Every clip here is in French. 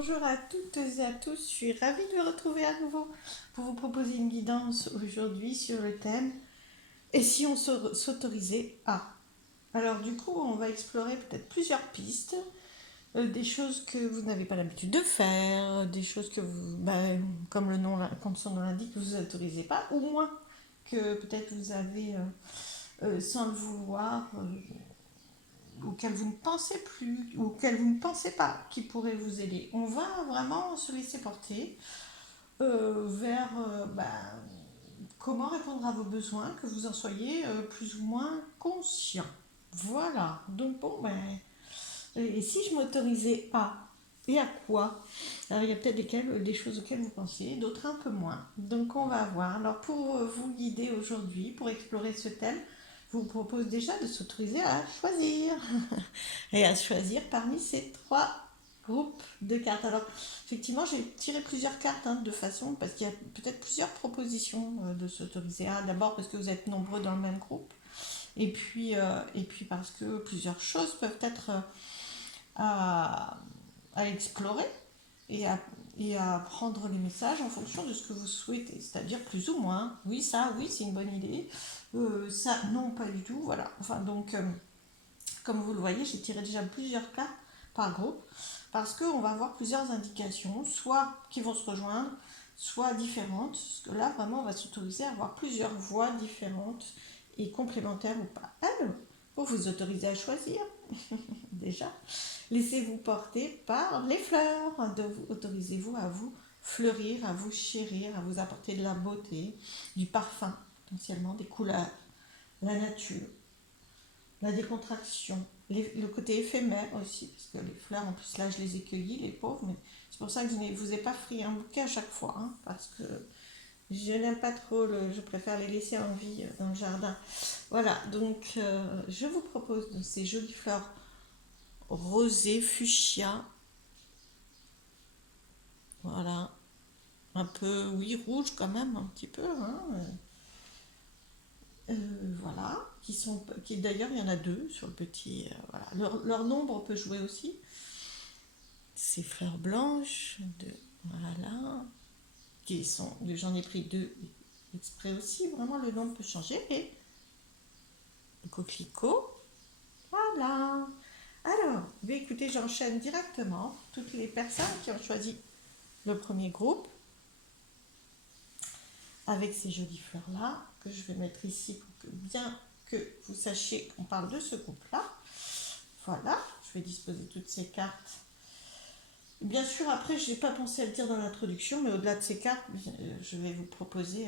Bonjour à toutes et à tous, je suis ravie de vous retrouver à nouveau pour vous proposer une guidance aujourd'hui sur le thème "Et si on s'autorisait à?". Alors du coup, on va explorer peut-être plusieurs pistes, des choses que vous n'avez pas l'habitude de faire, des choses que vous, comme comme son nom l'indique, vous autorisez pas, ou moins que peut-être vous avez, sans le vouloir, auquel vous ne pensez plus, ou auquel vous ne pensez pas qui pourrait vous aider. On va vraiment se laisser porter vers comment répondre à vos besoins, que vous en soyez plus ou moins conscient. Voilà, donc bon, et si je m'autorisais à, et à quoi? Alors il y a peut-être des choses auxquelles vous pensez, d'autres un peu moins. Donc on va voir. Alors pour vous guider aujourd'hui, pour explorer ce thème, je vous propose déjà de s'autoriser à choisir. Et à choisir parmi ces trois groupes de cartes. Alors, effectivement, j'ai tiré plusieurs cartes de façon, parce qu'il y a peut-être plusieurs propositions de s'autoriser à. D'abord parce que vous êtes nombreux dans le même groupe, et puis parce que plusieurs choses peuvent être à, à explorer et à, et à prendre les messages en fonction de ce que vous souhaitez, c'est-à-dire plus ou moins. Oui, ça, oui, c'est une bonne idée. Ça, non, pas du tout. Voilà. Enfin, donc, comme vous le voyez, j'ai tiré déjà plusieurs cartes par groupe parce qu'on va avoir plusieurs indications, soit qui vont se rejoindre, soit différentes. Parce que là, vraiment, on va s'autoriser à avoir plusieurs voix différentes et complémentaires ou pas. Alors, pour vous autoriser à choisir, déjà, laissez-vous porter par les fleurs. Autorisez-vous à vous fleurir, à vous chérir, à vous apporter de la beauté, du parfum, potentiellement des couleurs, la nature, la décontraction, le côté éphémère aussi, parce que les fleurs, en plus là je les ai cueillies, les pauvres, mais c'est pour ça que je ne vous ai pas pris un bouquet à chaque fois, parce que je n'aime pas trop, je préfère les laisser en vie dans le jardin. Voilà, donc je vous propose de ces jolies fleurs rosées, fuchsia, voilà, un peu, oui, rouge quand même, un petit peu, voilà, qui d'ailleurs il y en a deux sur le petit, voilà. Leur nombre peut jouer aussi. Ces fleurs blanches, voilà, j'en ai pris deux exprès aussi, vraiment le nombre peut changer. Et le coquelicot, voilà. Alors, écoutez, j'enchaîne directement toutes les personnes qui ont choisi le premier groupe avec ces jolies fleurs-là, que je vais mettre ici pour que bien que vous sachiez qu'on parle de ce groupe-là. Voilà, je vais disposer toutes ces cartes. Bien sûr, après, je n'ai pas pensé à le dire dans l'introduction, mais au-delà de ces cartes, je vais vous proposer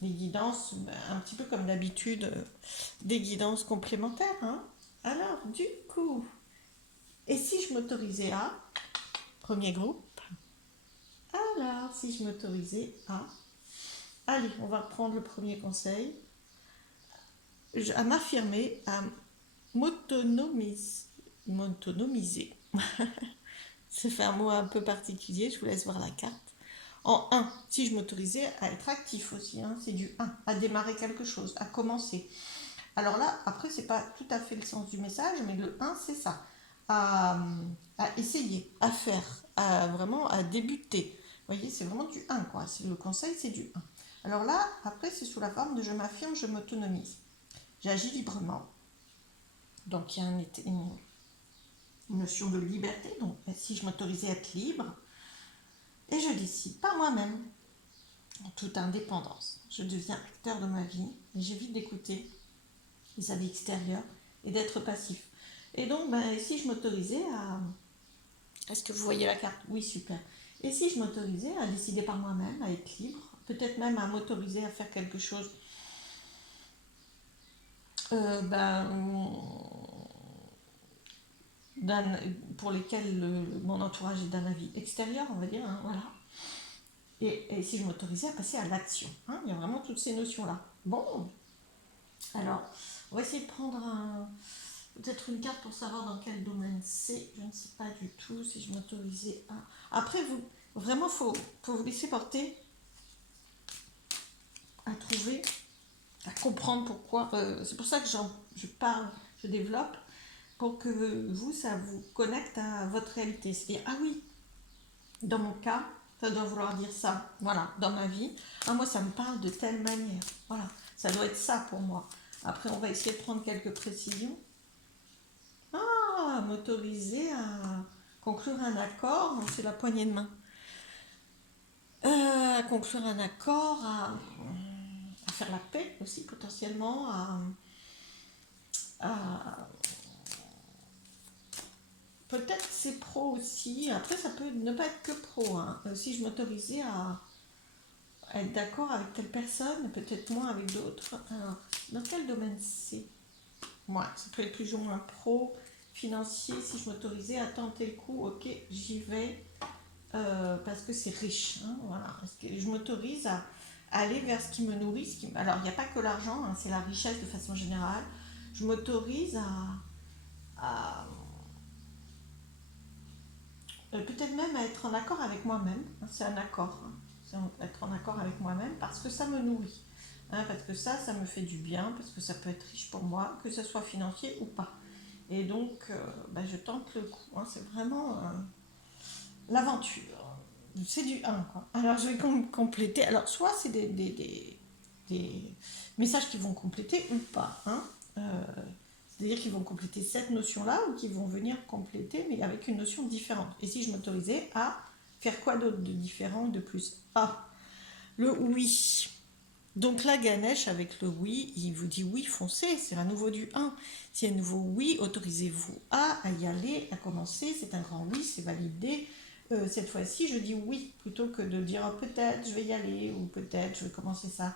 des guidances, un petit peu comme d'habitude, des guidances complémentaires. Alors, du coup, et si je m'autorisais à, premier groupe, alors si je m'autorisais à, allez, on va prendre le premier conseil, à m'affirmer, à m'autonomiser. C'est un mot un peu particulier, je vous laisse voir la carte. En 1, si je m'autorisais à être actif aussi, c'est du 1, à démarrer quelque chose, à commencer. Alors là, après, c'est pas tout à fait le sens du message, mais le 1, c'est ça. À, à essayer, à faire, vraiment à débuter. Vous voyez, c'est vraiment du 1, quoi. Le conseil, c'est du 1. Alors là, après, c'est sous la forme de je m'affirme, je m'autonomise. J'agis librement. Donc, il y a une notion de liberté. Donc, si je m'autorisais à être libre, et je décide par moi-même, en toute indépendance. Je deviens acteur de ma vie et j'évite d'écouter les avis extérieurs et d'être passif. Et donc, si je m'autorisais à... Est-ce que vous voyez la carte? Oui, super. Et si je m'autorisais à décider par moi-même, à être libre, peut-être même à m'autoriser à faire quelque chose euh, ben, pour lesquels mon entourage est d'un avis extérieur, on va dire, voilà. Et si je m'autorisais à passer à l'action, il y a vraiment toutes ces notions-là. Bon, alors, on va essayer de prendre peut-être une carte pour savoir dans quel domaine c'est. Je ne sais pas du tout si je m'autorisais à... Après, vraiment, faut vous laisser porter à trouver, à comprendre pourquoi. C'est pour ça que je parle, je développe, pour que vous, ça vous connecte à votre réalité. C'est-à-dire, ah oui, Dans mon cas, ça doit vouloir dire ça. Voilà, dans ma vie. Ah, moi, ça me parle de telle manière. Voilà, ça doit être ça pour moi. Après, on va essayer de prendre quelques précisions. Ah, m'autoriser à conclure un accord, donc c'est la poignée de main. À conclure un accord, à faire la paix aussi potentiellement, à peut-être c'est pro aussi. Après, ça peut ne pas être que pro, hein. Si je m'autorisais à être d'accord avec telle personne, peut-être moins avec d'autres. Alors, dans quel domaine c'est? Moi, ça peut être plus ou moins pro, financier. Si je m'autorisais à tenter le coup, ok, j'y vais parce que c'est riche, hein, voilà. Parce que je m'autorise à aller vers ce qui me nourrit. Alors, il n'y a pas que l'argent, hein, c'est la richesse de façon générale. Je m'autorise à peut-être même à être en accord avec moi-même. Hein, c'est un accord. Hein. C'est être en accord avec moi-même parce que ça me nourrit. Hein, parce que ça me fait du bien, parce que ça peut être riche pour moi, que ce soit financier ou pas. Et donc, je tente le coup. Hein, c'est vraiment l'aventure. C'est du un, quoi. Alors, je vais compléter. Alors, soit c'est des messages qui vont compléter ou pas. Hein. Euh, C'est-à-dire qu'ils vont compléter cette notion-là ou qu'ils vont venir compléter, mais avec une notion différente. Et si je m'autorisais à faire quoi d'autre de différent, de plus? Ah, le oui. Donc là, Ganesh, avec le oui, il vous dit oui, foncez, c'est à nouveau du un. C'est un nouveau oui, autorisez-vous à y aller, à commencer, c'est un grand oui, c'est validé. Cette fois-ci, je dis oui, plutôt que de dire oh, peut-être je vais y aller, ou peut-être je vais commencer ça.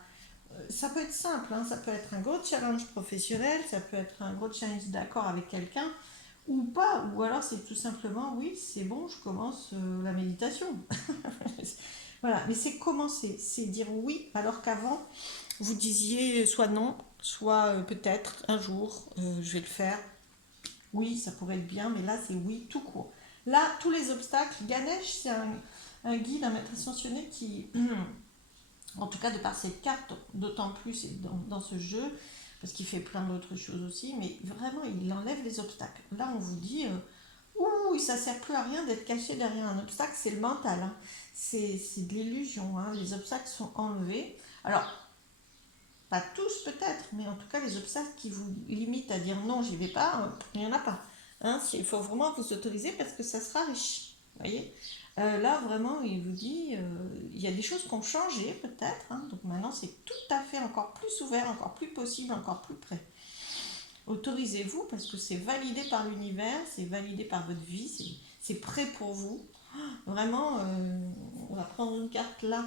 Ça peut être simple, hein, ça peut être un gros challenge professionnel, ça peut être un gros challenge d'accord avec quelqu'un, ou pas, ou alors c'est tout simplement oui, c'est bon, je commence la méditation. Voilà, mais c'est commencer, c'est dire oui, alors qu'avant, vous disiez soit non, soit peut-être un jour, je vais le faire. Oui, ça pourrait être bien, mais là, c'est oui tout court. Là, tous les obstacles, Ganesh, c'est un guide, un maître ascensionné qui, en tout cas de par cette carte, d'autant plus dans ce jeu, parce qu'il fait plein d'autres choses aussi, mais vraiment, il enlève les obstacles. Là, on vous dit, ouh, ça sert plus à rien d'être caché derrière un obstacle, c'est le mental, hein. C'est de l'illusion, hein. Les obstacles sont enlevés. Alors, pas tous peut-être, mais en tout cas, les obstacles qui vous limitent à dire non, j'y vais pas, il n'y en a pas. Hein, il faut vraiment vous autoriser parce que ça sera riche. Vous voyez. Là, vraiment, il vous dit, il y a des choses qui ont changé peut-être. Hein, donc maintenant, c'est tout à fait encore plus ouvert, encore plus possible, encore plus près. Autorisez-vous parce que c'est validé par l'univers, c'est validé par votre vie, c'est prêt pour vous. Vraiment, on va prendre une carte là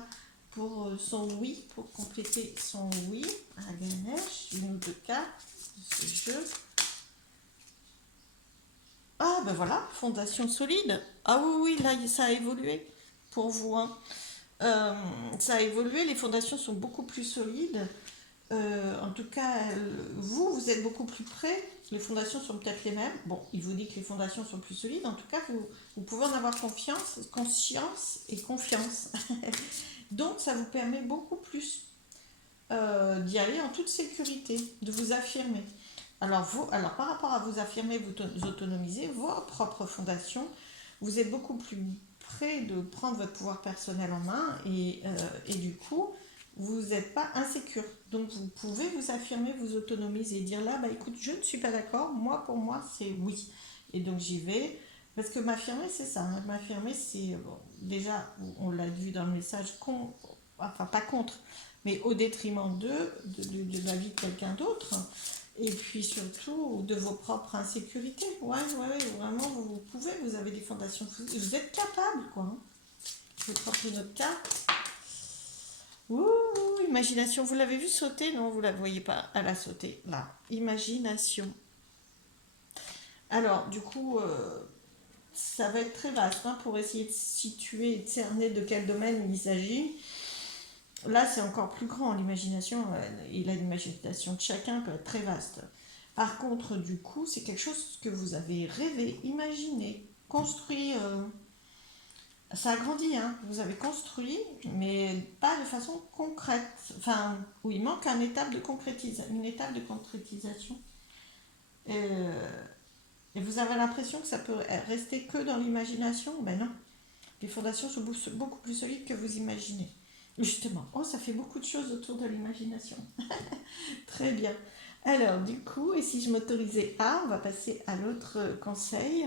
pour son oui, pour compléter son oui à Ganesh, une ou deux cartes de ce jeu. Ah ben voilà, fondation solide. Ah oui, oui, là ça a évolué pour vous. Hein. Ça a évolué, les fondations sont beaucoup plus solides. En tout cas, vous êtes beaucoup plus près. Les fondations sont peut-être les mêmes. Bon, il vous dit que les fondations sont plus solides. En tout cas, vous pouvez en avoir confiance, conscience et confiance. Donc, ça vous permet beaucoup plus d'y aller en toute sécurité, de vous affirmer. Alors par rapport à vous affirmer, vous autonomiser vos propres fondations, vous êtes beaucoup plus près de prendre votre pouvoir personnel en main et du coup, vous n'êtes pas insécure. Donc vous pouvez vous affirmer, vous autonomiser et dire là, bah écoute, je ne suis pas d'accord, moi pour moi c'est oui. Et donc j'y vais. Parce que m'affirmer, c'est ça. Hein. M'affirmer, c'est. Bon, déjà, on l'a vu dans le message, enfin pas contre, mais au détriment de la vie de quelqu'un d'autre. Et puis surtout de vos propres insécurités. Ouais, ouais, ouais, vraiment, vous pouvez, vous avez des fondations. Vous êtes capable, quoi. Hein. Je vais prendre une autre carte. Ouh, imagination, vous l'avez vu sauter? Non, vous ne la voyez pas. Elle a sauté, là. Imagination. Alors, du coup, ça va être très vaste hein, pour essayer de situer et de cerner de quel domaine il s'agit. Là, c'est encore plus grand, l'imagination, et l'imagination de chacun peut être très vaste. Par contre, du coup, c'est quelque chose que vous avez rêvé, imaginé, construit. Ça a grandi, hein. Vous avez construit, mais pas de façon concrète. Enfin, où il manque une étape de concrétisation. Et vous avez l'impression que ça peut rester que dans l'imagination? Ben non. les fondations sont beaucoup plus solides que vous imaginez. Justement, oh, ça fait beaucoup de choses autour de l'imagination. Très bien. Alors, du coup, et si je m'autorisais à, on va passer à l'autre conseil.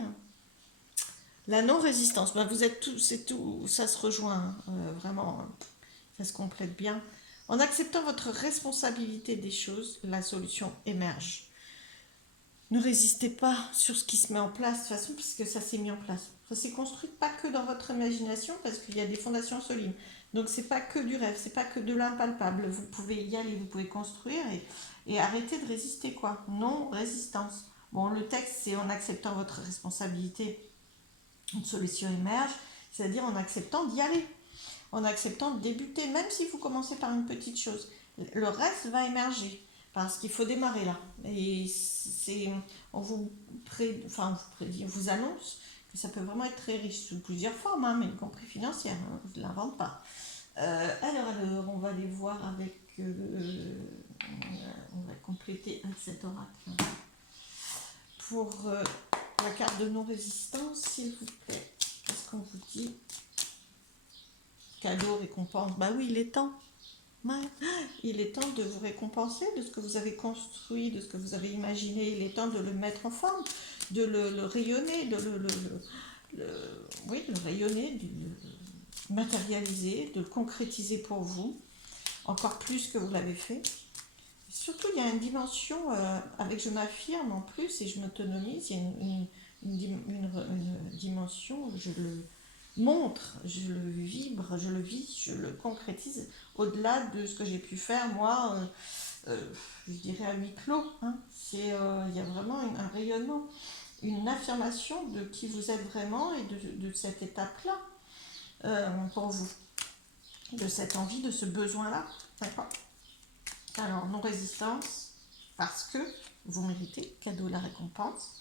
La non-résistance. Ben, vous êtes tous, c'est tout, ça se rejoint, vraiment, ça se complète bien. En acceptant votre responsabilité des choses, la solution émerge. Ne résistez pas sur ce qui se met en place de toute façon, puisque ça s'est mis en place. Ça s'est construit pas que dans votre imagination, parce qu'il y a des fondations solides. Donc c'est pas que du rêve, c'est pas que de l'impalpable. Vous pouvez y aller, vous pouvez construire et arrêter de résister, quoi. Non résistance. Bon, le texte, c'est en acceptant votre responsabilité, une solution émerge, c'est-à-dire en acceptant d'y aller, en acceptant de débuter, même si vous commencez par une petite chose. Le reste va émerger. Parce qu'il faut démarrer là. Et on vous prédit, on vous annonce que ça peut vraiment être très riche sous plusieurs formes, hein, mais y compris financière. Hein, je ne l'invente pas. Alors, on va aller voir avec. On va compléter avec cet oracle. Pour la carte de non-résistance, s'il vous plaît, qu'est-ce qu'on vous dit? Cadeau, récompense. Bah oui, il est temps. Ouais. Il est temps de vous récompenser de ce que vous avez construit, de ce que vous avez imaginé. Il est temps de le mettre en forme, de le rayonner, de le rayonner, de le matérialiser, de le concrétiser pour vous, encore plus que vous l'avez fait. Surtout, il y a une dimension avec je m'affirme en plus et je m'autonomise. Il y a une dimension, je le montre, je le vibre, je le vis, je le concrétise au-delà de ce que j'ai pu faire moi, je dirais à huis clos. Hein. Il y a vraiment un rayonnement, une affirmation de qui vous êtes vraiment et de cette étape-là pour vous, de cette envie, de ce besoin-là. D'accord. Alors, non-résistance, parce que vous méritez, cadeau la récompense.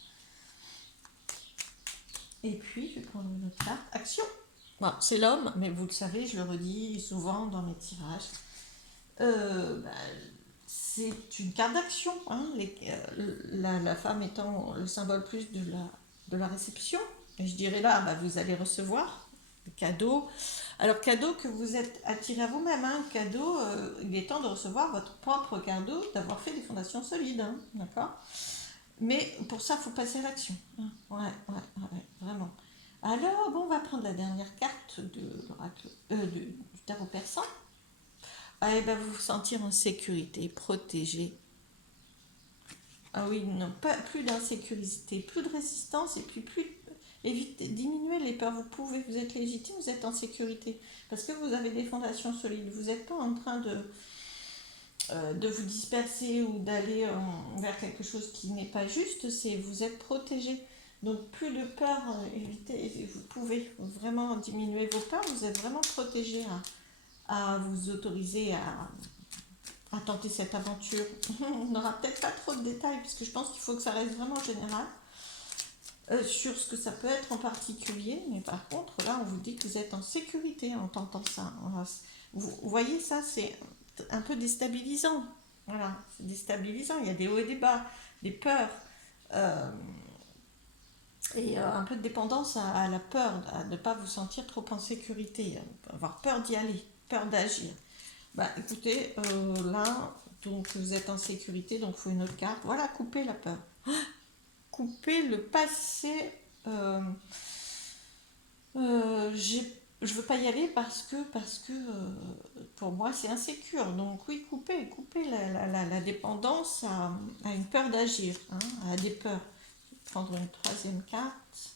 Et puis, je vais prendre une autre carte, action. Bon, c'est l'homme, mais vous le savez, je le redis souvent dans mes tirages. C'est une carte d'action. Hein, la femme étant le symbole plus de la réception. Et je dirais là, vous allez recevoir le cadeau. Alors, cadeau que vous êtes attiré à vous-même. Hein, cadeau, il est temps de recevoir votre propre cadeau, d'avoir fait des fondations solides. Hein, d'accord. Mais pour ça, il faut passer à l'action. Hein. Ouais, vraiment. Alors, bon, on va prendre la dernière carte de l'oracle, du tarot persan. Elle va vous sentir en sécurité, protégé. Ah oui, non, plus d'insécurité, plus de résistance et puis évitez, diminuer les peurs. Vous pouvez, vous êtes légitime, vous êtes en sécurité. Parce que vous avez des fondations solides. Vous n'êtes pas en train de vous disperser ou d'aller vers quelque chose qui n'est pas juste. Vous êtes protégé. Donc plus de peur, évitez, vous pouvez vraiment diminuer vos peurs. Vous êtes vraiment protégé à vous autoriser à tenter cette aventure. On n'aura peut-être pas trop de détails, puisque je pense qu'il faut que ça reste vraiment général sur ce que ça peut être en particulier. Mais par contre, là, on vous dit que vous êtes en sécurité en tentant ça. Vous voyez, ça, c'est un peu déstabilisant. Voilà, c'est déstabilisant. Il y a des hauts et des bas, des peurs. Et un peu de dépendance à la peur, à ne pas vous sentir trop en sécurité, avoir peur d'y aller, peur d'agir. Écoutez, là, donc vous êtes en sécurité, donc il faut une autre carte. Voilà, coupez la peur. Coupez le passé. Je veux pas y aller parce que pour moi c'est insécure. Donc oui, coupez la dépendance à une peur d'agir, hein, à des peurs. Prendre une troisième carte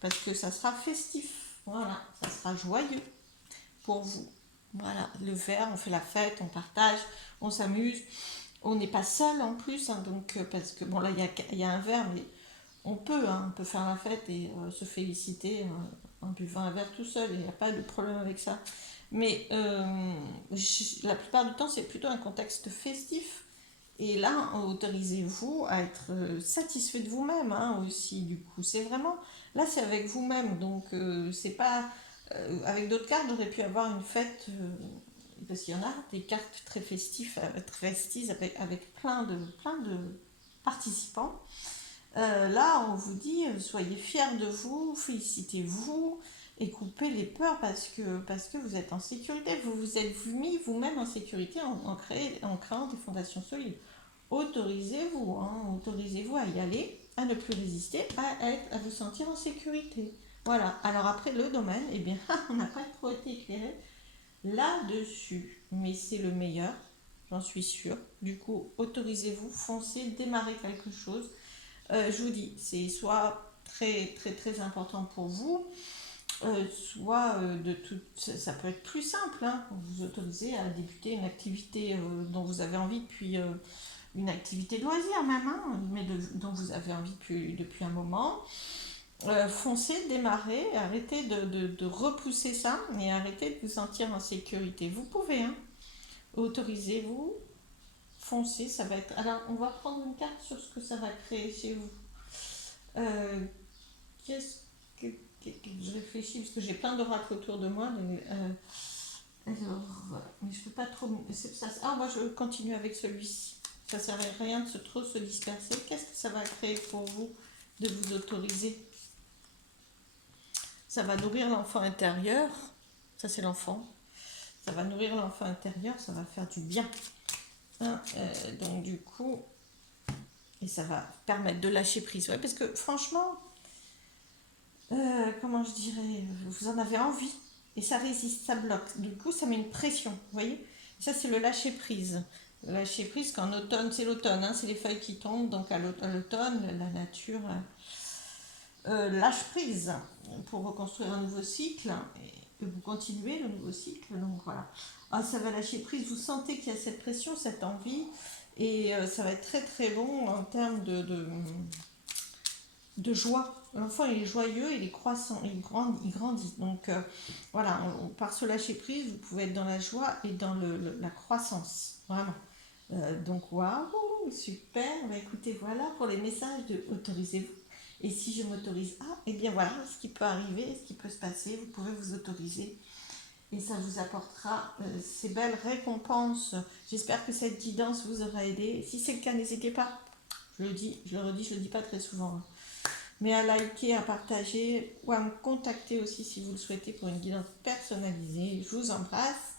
parce que ça sera festif, voilà, ça sera joyeux pour vous. Voilà, le verre, on fait la fête, on partage, on s'amuse, on n'est pas seul en plus, hein, donc parce que bon là il y a un verre, mais on peut faire la fête et se féliciter en buvant un verre tout seul, il n'y a pas de problème avec ça. Mais la plupart du temps c'est plutôt un contexte festif. Et là, autorisez-vous à être satisfait de vous-même hein, aussi, du coup. C'est vraiment, là c'est avec vous-même, donc c'est pas, avec d'autres cartes, j'aurais pu avoir une fête, parce qu'il y en a des cartes très festives avec plein de participants. Là, on vous dit, soyez fiers de vous, félicitez-vous, et couper les peurs parce que vous êtes en sécurité. Vous vous êtes mis vous-même en sécurité en créant des fondations solides. Autorisez-vous, hein, autorisez-vous à y aller, à ne plus résister, à vous sentir en sécurité. Voilà. Alors après, le domaine, eh bien, on n'a pas trop été éclairé là-dessus, mais c'est le meilleur, j'en suis sûre. Du coup, autorisez-vous, foncez, démarrez quelque chose. Je vous dis, c'est soit très très très important pour vous, soit de tout, ça peut être plus simple, hein, vous autorisez à débuter une activité dont vous avez envie depuis une activité de loisir même, hein, mais dont vous avez envie depuis un moment. Foncez, démarrez, arrêtez de repousser ça et arrêtez de vous sentir en sécurité. Vous pouvez, hein, autorisez-vous, foncez, ça va être... Alors, on va prendre une carte sur ce que ça va créer chez vous. Euh, qu'est-ce que, je réfléchis parce que j'ai plein d'oracles autour de moi. Donc, alors, voilà. Mais je peux pas trop. Moi, je continue avec celui-ci. Ça ne sert à rien de trop se disperser. Qu'est-ce que ça va créer pour vous de vous autoriser? Ça va nourrir l'enfant intérieur. Ça, c'est l'enfant. Ça va nourrir l'enfant intérieur. Ça va faire du bien. Hein, donc, du coup, et ça va permettre de lâcher prise. Ouais, parce que franchement, comment je dirais, vous en avez envie et ça résiste, ça bloque. Du coup, ça met une pression, vous voyez. Ça, c'est le lâcher prise. Le lâcher prise, qu'en automne, c'est l'automne, hein, c'est les feuilles qui tombent. Donc à l'automne, la nature lâche prise pour reconstruire un nouveau cycle. Et vous continuez le nouveau cycle. Donc voilà. Ah, ça va lâcher prise. Vous sentez qu'il y a cette pression, cette envie. Et ça va être très très bon en termes de joie. L'enfant, il est joyeux, il est croissant, il grandit. Donc voilà, par ce lâcher prise, vous pouvez être dans la joie et dans la croissance. Vraiment. Donc waouh, super. Bah, écoutez, voilà pour les messages de autorisez-vous. Et si je m'autorise, et bien voilà ce qui peut arriver, ce qui peut se passer. Vous pouvez vous autoriser. Et ça vous apportera ces belles récompenses. J'espère que cette guidance vous aura aidé. Si c'est le cas, n'hésitez pas. Je le dis, je le redis, je le dis pas très souvent. Mais à liker, à partager ou à me contacter aussi si vous le souhaitez pour une guidance personnalisée. Je vous embrasse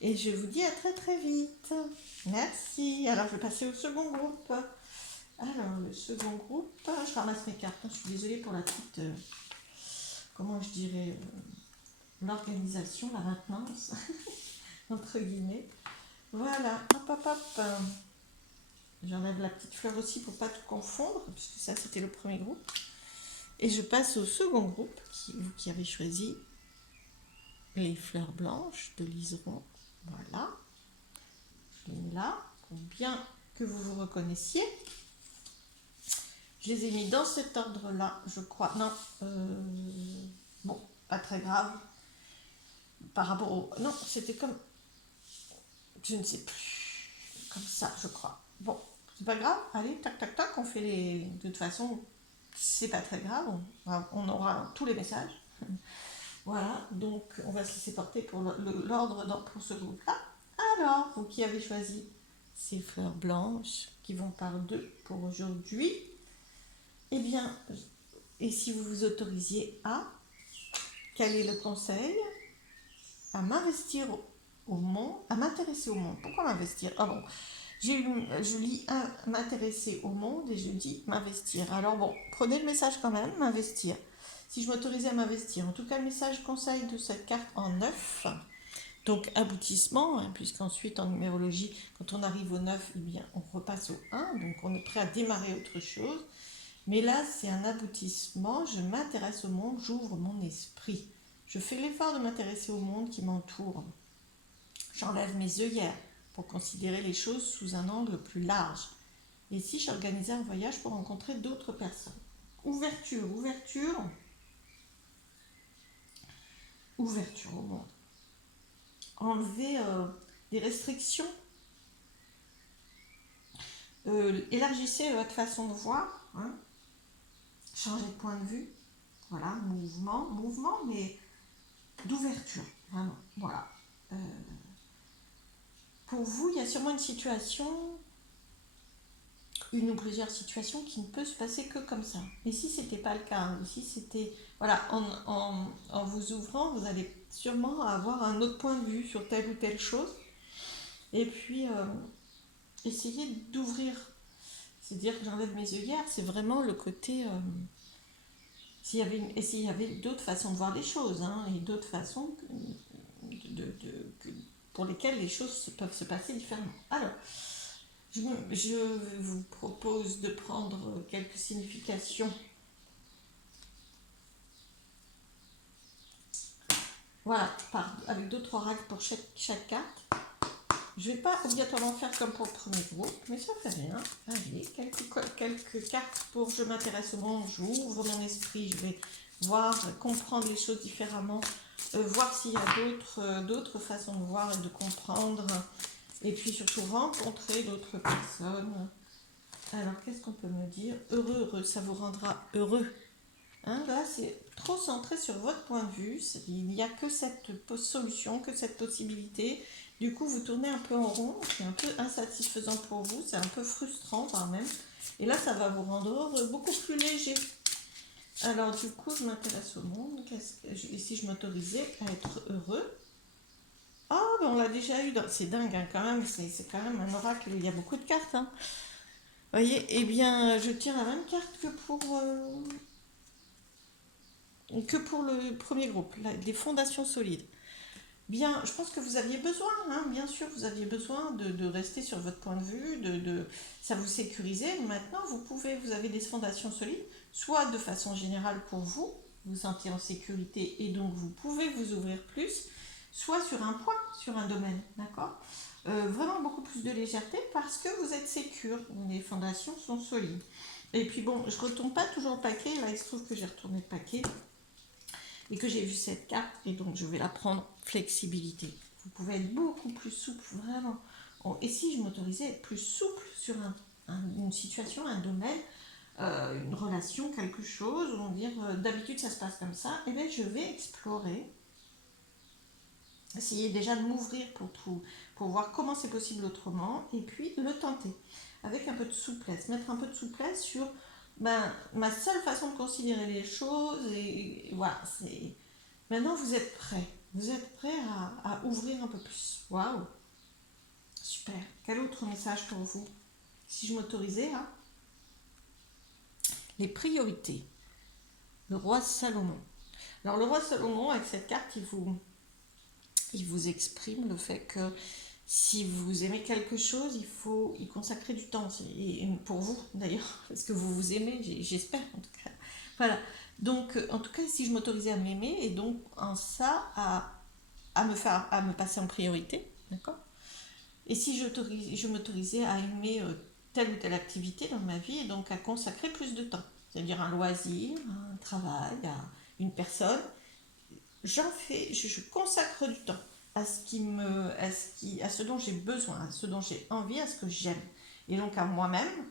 et je vous dis à très très vite. Merci. Alors je vais passer au second groupe. Alors le second groupe, je ramasse mes cartes. Je suis désolée pour la petite, comment je dirais, l'organisation, la maintenance, entre guillemets. Voilà, hop hop hop. J'enlève la petite fleur aussi pour pas tout confondre, puisque ça c'était le premier groupe. Et je passe au second groupe, vous qui avez choisi les fleurs blanches de liseron. Voilà. Je les mets là, pour bien que vous vous reconnaissiez. Je les ai mis dans cet ordre-là, je crois. Non, bon, pas très grave. Par rapport au... Non, c'était comme... Je ne sais plus. Comme ça, je crois. Bon, c'est pas grave. Allez, tac, tac, tac, on fait les... De toute façon, c'est pas très grave. On aura tous les messages. Voilà, donc on va se laisser porter pour l'ordre pour ce groupe-là. Alors, vous qui avez choisi ces fleurs blanches qui vont par deux pour aujourd'hui, eh bien, et si vous vous autorisiez à, quel est le conseil? À m'investir au monde, à m'intéresser au monde. Pourquoi m'investir? Ah bon, je lis m'intéresser au monde et je dis m'investir. Alors bon, prenez le message quand même, m'investir. Si je m'autorisais à m'investir. En tout cas, le message conseil de cette carte en 9. Donc aboutissement, hein, puisqu'ensuite en numérologie, quand on arrive au 9, eh bien, on repasse au 1, donc on est prêt à démarrer autre chose. Mais là, c'est un aboutissement, je m'intéresse au monde, j'ouvre mon esprit. Je fais l'effort de m'intéresser au monde qui m'entoure. J'enlève mes œillères pour considérer les choses sous un angle plus large. Et si j'organisais un voyage pour rencontrer d'autres personnes? Ouverture au monde. Enlever des restrictions. Élargissez votre façon de voir. Hein. Changer de point de vue. Voilà, mouvement, mais d'ouverture. Vraiment, voilà. Pour vous, il y a sûrement une situation une ou plusieurs situations qui ne peut se passer que comme ça. Mais si ce n'était pas le cas, hein, si c'était... Voilà, en vous ouvrant, vous allez sûrement avoir un autre point de vue sur telle ou telle chose. Et puis, essayez d'ouvrir. C'est-à-dire que j'enlève mes œillères, c'est vraiment le côté... s'il y avait d'autres façons de voir les choses, hein, et d'autres façons pour lesquelles les choses peuvent se passer différemment. Alors, je vous propose de prendre quelques significations. Voilà, avec d'autres oracles pour chaque carte. Je ne vais pas obligatoirement faire comme pour le premier groupe, mais ça fait rien. Allez, quelques cartes pour je m'intéresse au monde, j'ouvre mon esprit, je vais voir, comprendre les choses différemment, voir s'il y a d'autres façons de voir et de comprendre, et puis surtout rencontrer d'autres personnes. Alors, qu'est-ce qu'on peut me dire? Heureux, ça vous rendra heureux. Hein, là, c'est trop centré sur votre point de vue. Il n'y a que cette solution, que cette possibilité. Du coup, vous tournez un peu en rond. C'est un peu insatisfaisant pour vous. C'est un peu frustrant quand même. Et là, ça va vous rendre beaucoup plus léger. Alors, du coup, je m'intéresse au monde. Et si je m'autorisais à être heureux? Ah, ben on l'a déjà eu. C'est dingue hein, quand même. C'est quand même un oracle. Il y a beaucoup de cartes. Hein. Vous voyez, eh bien, je tire la même carte que pour le premier groupe, des fondations solides. Bien, je pense que vous aviez besoin, hein, bien sûr, vous aviez besoin de rester sur votre point de vue, ça vous sécurisait. Maintenant, vous avez des fondations solides, soit de façon générale pour vous, vous sentez en sécurité et donc vous pouvez vous ouvrir plus, soit sur un point, sur un domaine, d'accord vraiment beaucoup plus de légèreté parce que vous êtes sécure, les fondations sont solides. Et puis bon, je ne retourne pas toujours le paquet, là il se trouve que j'ai retourné le paquet et que j'ai vu cette carte et donc je vais la prendre flexibilité. Vous pouvez être beaucoup plus souple, vraiment. Et si je m'autorisais à être plus souple sur une situation, un domaine, une relation, quelque chose, on va dire d'habitude ça se passe comme ça, et bien je vais explorer, essayer déjà de m'ouvrir pour voir comment c'est possible autrement, et puis le tenter, avec un peu de souplesse, mettre un peu de souplesse sur ma seule façon de considérer les choses, et voilà, c'est... Maintenant vous êtes prêt à ouvrir un peu plus. Waouh, super. Quel autre message pour vous? Si je m'autorisais à... Les priorités. Le roi Salomon. Alors le roi Salomon, avec cette carte, il vous exprime le fait que si vous aimez quelque chose, il faut y consacrer du temps. Et pour vous, d'ailleurs, parce que vous vous aimez, j'espère en tout cas. Voilà. Donc, en tout cas, si je m'autorisais à m'aimer, et donc en ça, à me passer en priorité, d'accord? Et si je m'autorisais à aimer telle ou telle activité dans ma vie, et donc à consacrer plus de temps, c'est-à-dire un loisir, un travail, à une personne, je consacre du temps à ce dont j'ai besoin, à ce dont j'ai envie, à ce que j'aime, et donc à moi-même.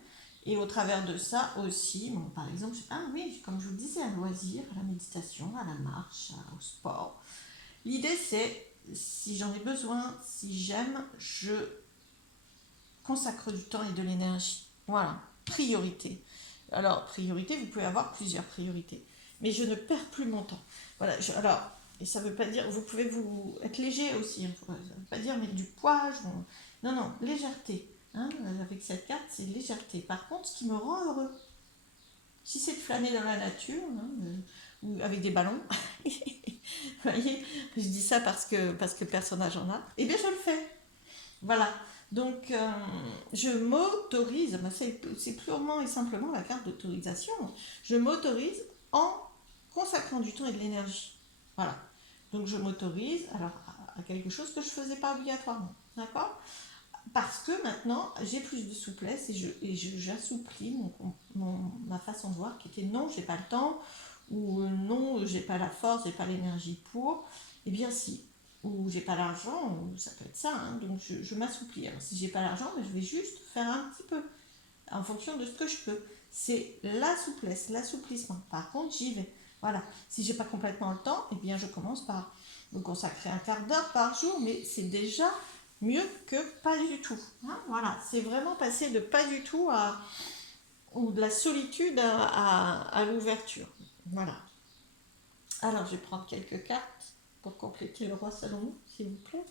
Et au travers de ça aussi, bon, par exemple, oui, comme je vous le disais, un loisir, à la méditation, à la marche, au sport. L'idée c'est, si j'en ai besoin, si j'aime, je consacre du temps et de l'énergie. Voilà, priorité. Alors, priorité, vous pouvez avoir plusieurs priorités, mais je ne perds plus mon temps. Voilà, et ça ne veut pas dire, vous pouvez être léger aussi, hein, ça ne veut pas dire mettre du poids, non, légèreté. Hein, avec cette carte, c'est légèreté. Par contre, ce qui me rend heureux, si c'est de flâner dans la nature, hein, ou avec des ballons, vous voyez, je dis ça parce que personnage en a, eh bien je le fais. Voilà. Donc, je m'autorise, c'est purement et simplement la carte d'autorisation, je m'autorise en consacrant du temps et de l'énergie. Voilà. Donc, je m'autorise à quelque chose que je ne faisais pas obligatoirement. D'accord? Parce que maintenant, j'ai plus de souplesse et j'assouplis ma façon de voir qui était non, j'ai pas le temps, ou non, j'ai pas la force, j'ai pas l'énergie pour. Eh bien, si. Ou j'ai pas l'argent, ça peut être ça, hein, donc je m'assouplis. Alors si j'ai pas l'argent, je vais juste faire un petit peu, en fonction de ce que je peux. C'est la souplesse, l'assouplissement. Par contre, j'y vais. Voilà. Si j'ai pas complètement le temps, eh bien je commence par me consacrer un quart d'heure par jour, mais c'est déjà mieux que pas du tout. Hein, voilà, c'est vraiment passer de pas du tout à ou de la solitude à l'ouverture. Voilà. Alors, je vais prendre quelques cartes pour compléter le roi Salomon, s'il vous plaît.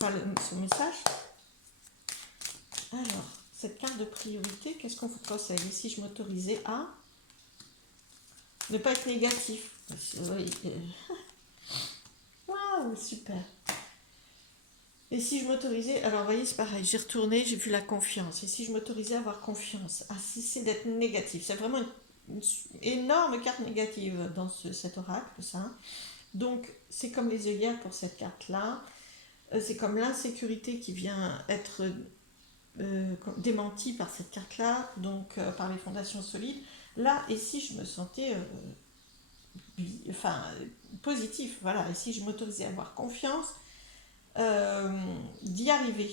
Enfin, ce message. Alors, cette carte de priorité, qu'est-ce qu'on vous conseille? Ici, je m'autorisais à ne pas être négatif. Oui. Waouh, super. Et si je m'autorisais, alors vous voyez, c'est pareil, j'ai retourné, j'ai vu la confiance. Et si je m'autorisais à avoir confiance, à cesser d'être négatif, c'est vraiment une énorme carte négative dans cet oracle, ça. Donc, c'est comme les œillères pour cette carte-là. C'est comme l'insécurité qui vient être démentie par cette carte-là, donc par les fondations solides. Là, et si je me sentais enfin, positif, voilà, et si je m'autorisais à avoir confiance, d'y arriver.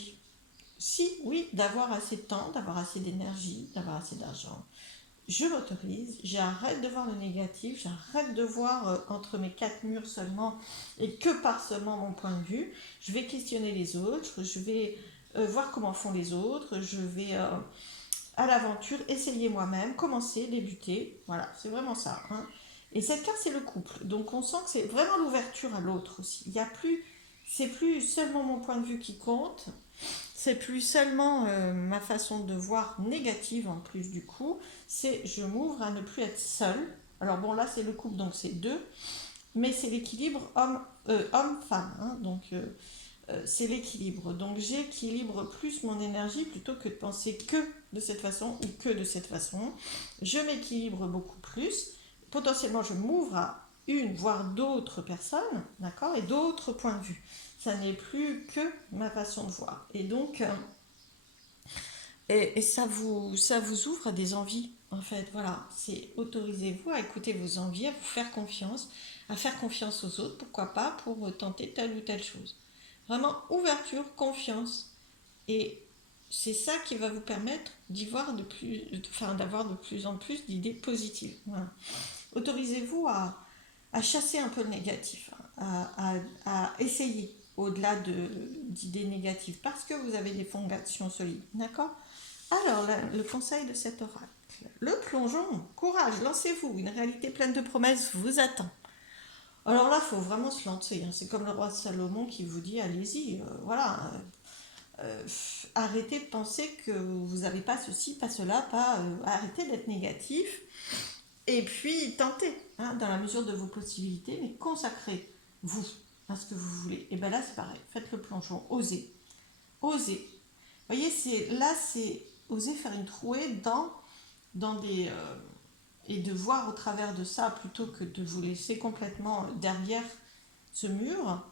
Si, oui, d'avoir assez de temps, d'avoir assez d'énergie, d'avoir assez d'argent. Je m'autorise, j'arrête de voir le négatif, j'arrête de voir entre mes quatre murs seulement et que par seulement mon point de vue. Je vais questionner les autres, je vais voir comment font les autres, je vais à l'aventure, essayer moi-même, commencer, débuter. Voilà, c'est vraiment ça. Hein. Et cette carte, c'est le couple. Donc on sent que c'est vraiment l'ouverture à l'autre aussi. Il y a plus, c'est plus seulement mon point de vue qui compte, c'est plus seulement ma façon de voir négative en plus du coup, c'est je m'ouvre à ne plus être seule. Alors bon, là c'est le couple, donc c'est deux, mais c'est l'équilibre homme-femme. Hein, donc c'est l'équilibre. Donc j'équilibre plus mon énergie plutôt que de penser que de cette façon ou que de cette façon. Je m'équilibre beaucoup plus. Potentiellement, je m'ouvre à une, voire d'autres personnes, d'accord, et d'autres points de vue. Ça n'est plus que ma façon de voir. Et donc, et ça vous ouvre à des envies, en fait. Voilà, c'est autorisez-vous à écouter vos envies, à vous faire confiance, à faire confiance aux autres, pourquoi pas, pour tenter telle ou telle chose. Vraiment, ouverture, confiance. Et c'est ça qui va vous permettre d'y voir d'avoir de plus en plus d'idées positives. Voilà. Autorisez-vous à chasser un peu le négatif, hein, à essayer au-delà d'idées négatives, parce que vous avez des fondations solides. D'accord? Alors, le conseil de cet oracle. Le plongeon, courage, lancez-vous, une réalité pleine de promesses vous attend. Alors là, il faut vraiment se lancer. Hein. C'est comme le roi Salomon qui vous dit, allez-y, voilà, arrêtez de penser que vous n'avez pas ceci, pas cela, pas arrêtez d'être négatif et puis tentez hein, dans la mesure de vos possibilités, mais consacrez-vous à ce que vous voulez. Et bien là c'est pareil, faites le plongeon, osez, osez. Vous voyez, c'est oser faire une trouée dans des et de voir au travers de ça plutôt que de vous laisser complètement derrière ce mur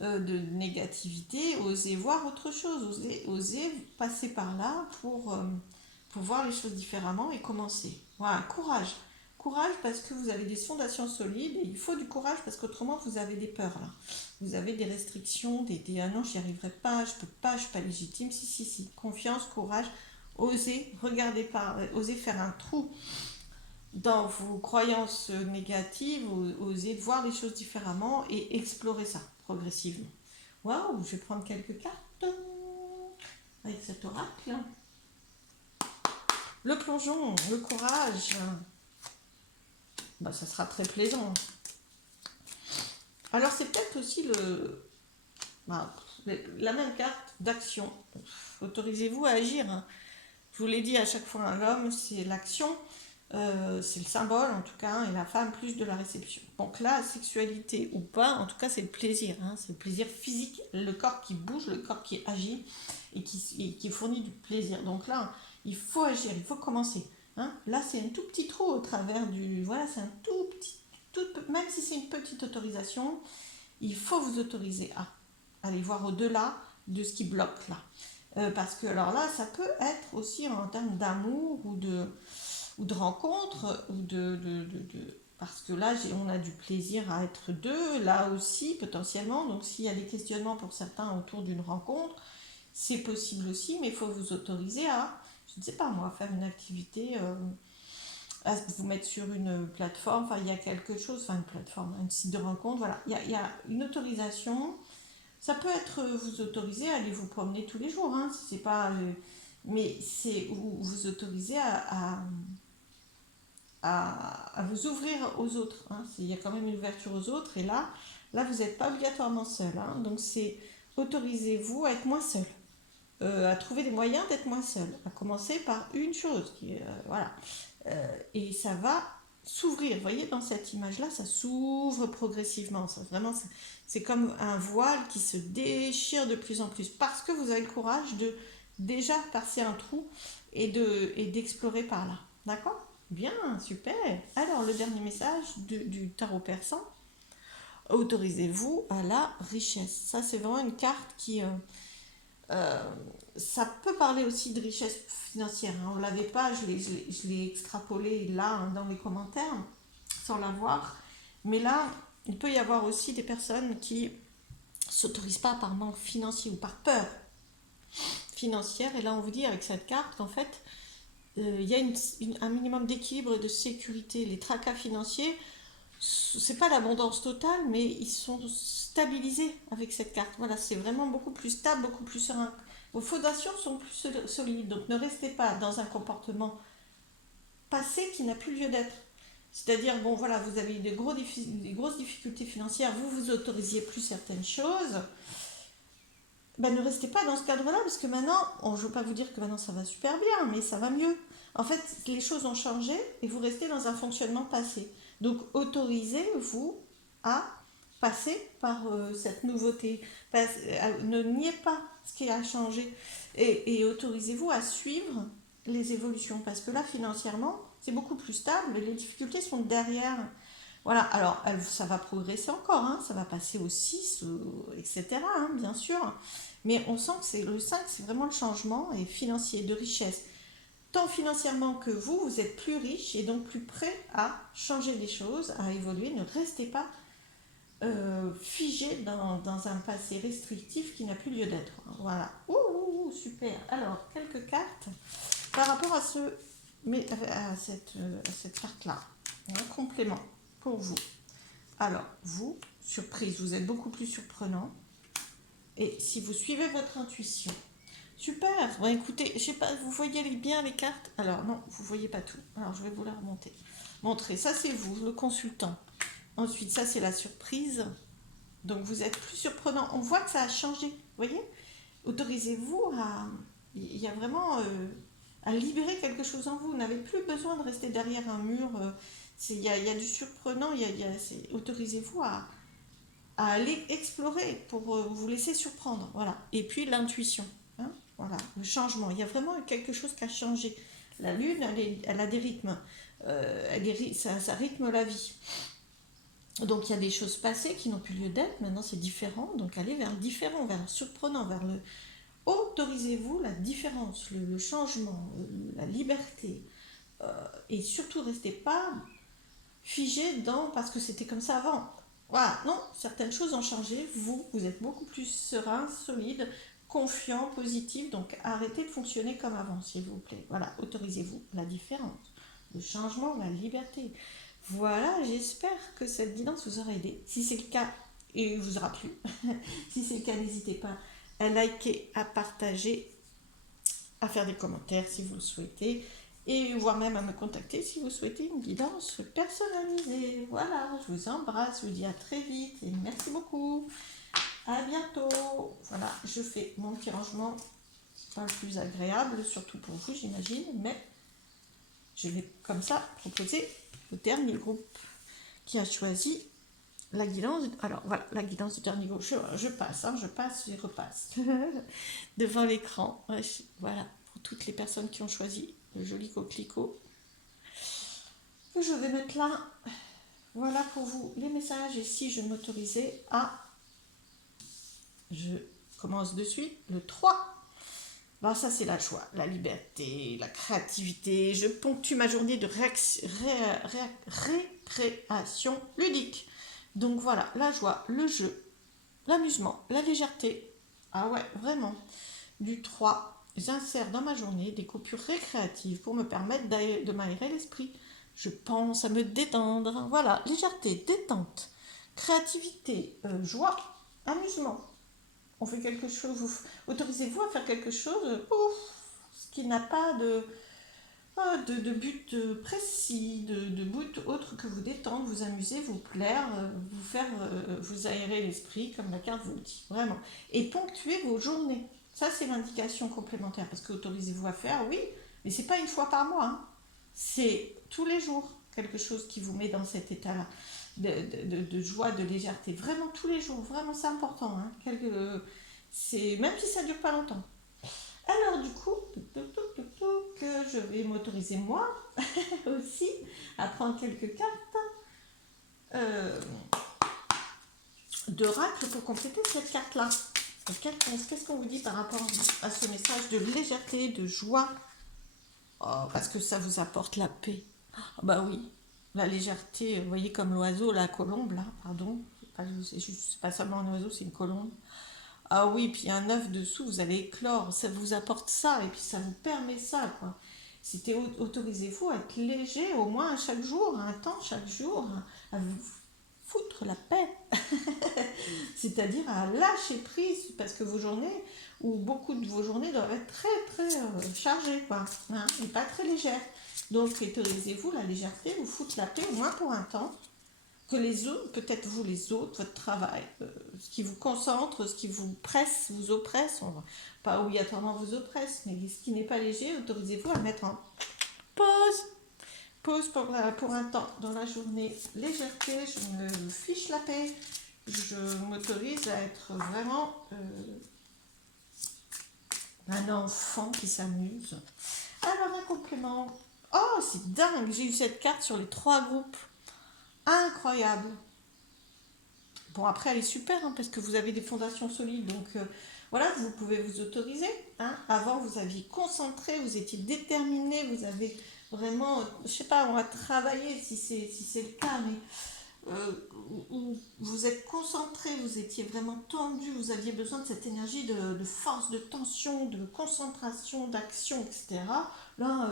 de négativité, osez voir autre chose, osez passer par là pour voir les choses différemment et commencer. Voilà, courage. Courage parce que vous avez des fondations solides et il faut du courage parce qu'autrement vous avez des peurs là. Vous avez des restrictions, des ah non, j'y arriverai pas, je peux pas, je suis pas légitime. Si, si, si. Confiance, courage, osez, regardez par, osez faire un trou dans vos croyances négatives, osez voir les choses différemment et explorer ça progressivement. Waouh, je vais prendre quelques cartes avec cet oracle. Le plongeon, le courage, bah, ça sera très plaisant. Alors c'est peut-être aussi la même carte d'action. Autorisez-vous à agir. Hein. Je vous l'ai dit à chaque fois, l'homme c'est l'action. C'est le symbole en tout cas, et la femme plus de la réception. Donc là, sexualité ou pas, en tout cas c'est le plaisir, hein, c'est le plaisir physique, le corps qui bouge, le corps qui agit et qui fournit du plaisir. Donc là, il faut agir, il faut commencer. Hein. Là, c'est un tout petit trou au travers du... Voilà, c'est un tout petit... même si c'est une petite autorisation, il faut vous autoriser à aller voir au-delà de ce qui bloque là. Parce que alors là, ça peut être aussi en termes d'amour ou de rencontres, ou parce que là, on a du plaisir à être deux, là aussi, potentiellement. Donc, s'il y a des questionnements pour certains autour d'une rencontre, c'est possible aussi, mais il faut vous autoriser à, je ne sais pas moi, faire une activité, à vous mettre sur une plateforme. Enfin, il y a quelque chose, enfin, une plateforme, un site de rencontre, voilà. Il y a une autorisation Ça peut être vous autoriser à aller vous promener tous les jours, hein, c'est pas, mais c'est vous autoriser à vous ouvrir aux autres. Hein. Il y a quand même une ouverture aux autres, et là vous n'êtes pas obligatoirement seul. Hein. Donc c'est autorisez-vous à être moins seul, à trouver des moyens d'être moins seul, à commencer par une chose, voilà. Et ça va s'ouvrir. Vous voyez, dans cette image-là, ça s'ouvre progressivement. Ça, vraiment, c'est comme un voile qui se déchire de plus en plus, parce que vous avez le courage de déjà passer un trou et d'explorer par là. D'accord? Bien, super. Alors, le dernier message du tarot persan. Autorisez-vous à la richesse. Ça, c'est vraiment une carte qui... euh, ça peut parler aussi de richesse financière. Hein. On ne l'avait pas, je l'ai extrapolé là, hein, dans les commentaires, sans l'avoir. Mais là, il peut y avoir aussi des personnes qui ne s'autorisent pas par manque financier ou par peur financière. Et là, on vous dit avec cette carte qu'en fait, il y a un minimum d'équilibre et de sécurité. Les tracas financiers, c'est pas l'abondance totale, mais ils sont stabilisés avec cette carte. Voilà, c'est vraiment beaucoup plus stable, beaucoup plus serein. Vos fondations sont plus solides, donc ne restez pas dans un comportement passé qui n'a plus lieu d'être. C'est-à-dire, bon voilà, vous avez eu des grosses difficultés financières, vous vous autorisiez plus certaines choses. Ben, ne restez pas dans ce cadre-là, parce que maintenant, je ne veux pas vous dire que maintenant ça va super bien, mais ça va mieux. En fait, les choses ont changé et vous restez dans un fonctionnement passé. Donc, autorisez-vous à passer par cette nouveauté. Ne niez pas ce qui a changé et autorisez-vous à suivre les évolutions. Parce que là, financièrement, c'est beaucoup plus stable. Les difficultés sont derrière. Voilà, alors ça va progresser encore, hein, ça va passer au 6, etc., hein, bien sûr. Mais on sent que le 5, c'est vraiment le changement et financier, de richesse. Tant financièrement que vous êtes plus riche et donc plus prêt à changer les choses, à évoluer. Ne restez pas figé dans un passé restrictif qui n'a plus lieu d'être. Voilà. Ouh, super. Alors, quelques cartes par rapport à cette carte-là. Un complément pour vous. Alors, vous, surprise, vous êtes beaucoup plus surprenant. Et si vous suivez votre intuition, super. Bon, écoutez, je sais pas, vous voyez bien les cartes? Alors non, vous voyez pas tout. Alors je vais vous la remonter. Montrer. Ça c'est vous, le consultant. Ensuite, ça c'est la surprise. Donc vous êtes plus surprenant. On voit que ça a changé. Vous voyez? Autorisez-vous à. Il y a vraiment à libérer quelque chose en vous. Vous n'avez plus besoin de rester derrière un mur. Il y a du surprenant. Autorisez-vous à aller explorer pour vous laisser surprendre. Voilà. Et puis l'intuition. Hein, voilà. Le changement. Il y a vraiment quelque chose qui a changé. La lune, elle a des rythmes. Ça rythme la vie. Donc il y a des choses passées qui n'ont plus lieu d'être. Maintenant c'est différent. Donc allez vers le différent, vers le surprenant, vers le... Autorisez-vous la différence, le changement, la liberté. Et surtout restez pas figé dans parce que c'était comme ça avant. Voilà, non, certaines choses ont changé. Vous êtes beaucoup plus serein, solide, confiant, positif. Donc arrêtez de fonctionner comme avant, s'il vous plaît. Voilà, autorisez-vous la différence, le changement, la liberté. Voilà, j'espère que cette guidance vous aura aidé. Si c'est le cas, et vous aura plu. Si c'est le cas, n'hésitez pas à liker, à partager, à faire des commentaires si vous le souhaitez. Et voire même à me contacter si vous souhaitez une guidance personnalisée. Voilà, je vous embrasse, je vous dis à très vite et merci beaucoup. À bientôt. Voilà, je fais mon petit rangement, pas le plus agréable, surtout pour vous j'imagine, mais je vais comme ça proposer au dernier groupe qui a choisi la guidance. Alors voilà, la guidance du dernier groupe, je passe, hein, je passe et repasse devant l'écran. Voilà, pour toutes les personnes qui ont choisi le joli coquelicot que je vais mettre là. Voilà pour vous les messages. Et si je m'autorisais à... Je commence de suite. Le 3. Alors ça c'est la joie, la liberté, la créativité. Je ponctue ma journée de récréation ludique. Donc voilà, la joie, le jeu, l'amusement, la légèreté. Ah ouais, vraiment. Du 3. J'insère dans ma journée des coupures récréatives pour me permettre de m'aérer l'esprit. Je pense à me détendre. Voilà, légèreté, détente, créativité, joie, amusement. on fait quelque chose, autorisez-vous à faire quelque chose, ce qui n'a pas de but précis, de but autre que vous détendre, vous amuser, vous plaire, vous faire, vous aérer l'esprit, comme la carte vous le dit, vraiment. Et ponctuer vos journées. Ça, c'est l'indication complémentaire, parce que autorisez-vous à faire, oui, mais c'est pas une fois par mois, hein. C'est tous les jours quelque chose qui vous met dans cet état-là de joie, de légèreté. Vraiment tous les jours, vraiment c'est important, hein. Même si ça dure pas longtemps. Alors du coup, que je vais m'autoriser moi aussi à prendre quelques cartes d'oracle pour compléter cette carte-là. Qu'est-ce qu'on vous dit par rapport à ce message de légèreté, de joie? Oh, parce que ça vous apporte la paix. Ah, bah oui, la légèreté, vous voyez comme l'oiseau, la colombe là, pardon. C'est pas seulement un oiseau, c'est une colombe. Ah oui, puis un œuf dessous, vous allez éclore, ça vous apporte ça, et puis ça vous permet ça, quoi. Autorisez-vous à être léger, au moins chaque jour, un temps chaque jour, à vous foutre la paix. C'est-à-dire à lâcher prise, parce que vos journées, ou beaucoup de vos journées doivent être très très chargées, quoi, hein, et pas très légères. Donc autorisez-vous la légèreté, vous foutre la paix, au moins pour un temps, que les autres, peut-être vous les autres, votre travail, ce qui vous concentre, ce qui vous presse, vous oppresse, pas obligatoirement vous oppresse, mais ce qui n'est pas léger, autorisez-vous à mettre en pause. Pause pour un temps dans la journée. Légèreté, je me fiche la paix. Je m'autorise à être vraiment un enfant qui s'amuse. Alors un complément. Oh, c'est dingue, j'ai eu cette carte sur les 3 groupes. Incroyable. Bon, après, elle est super, hein, parce que vous avez des fondations solides, donc voilà, vous pouvez vous autoriser, hein. Avant, vous aviez concentré, vous étiez déterminé, vous avez vraiment, je sais pas, on va travailler si c'est le cas, mais vous êtes concentré, vous étiez vraiment tendu, vous aviez besoin de cette énergie de force, de tension, de concentration, d'action, etc. Là,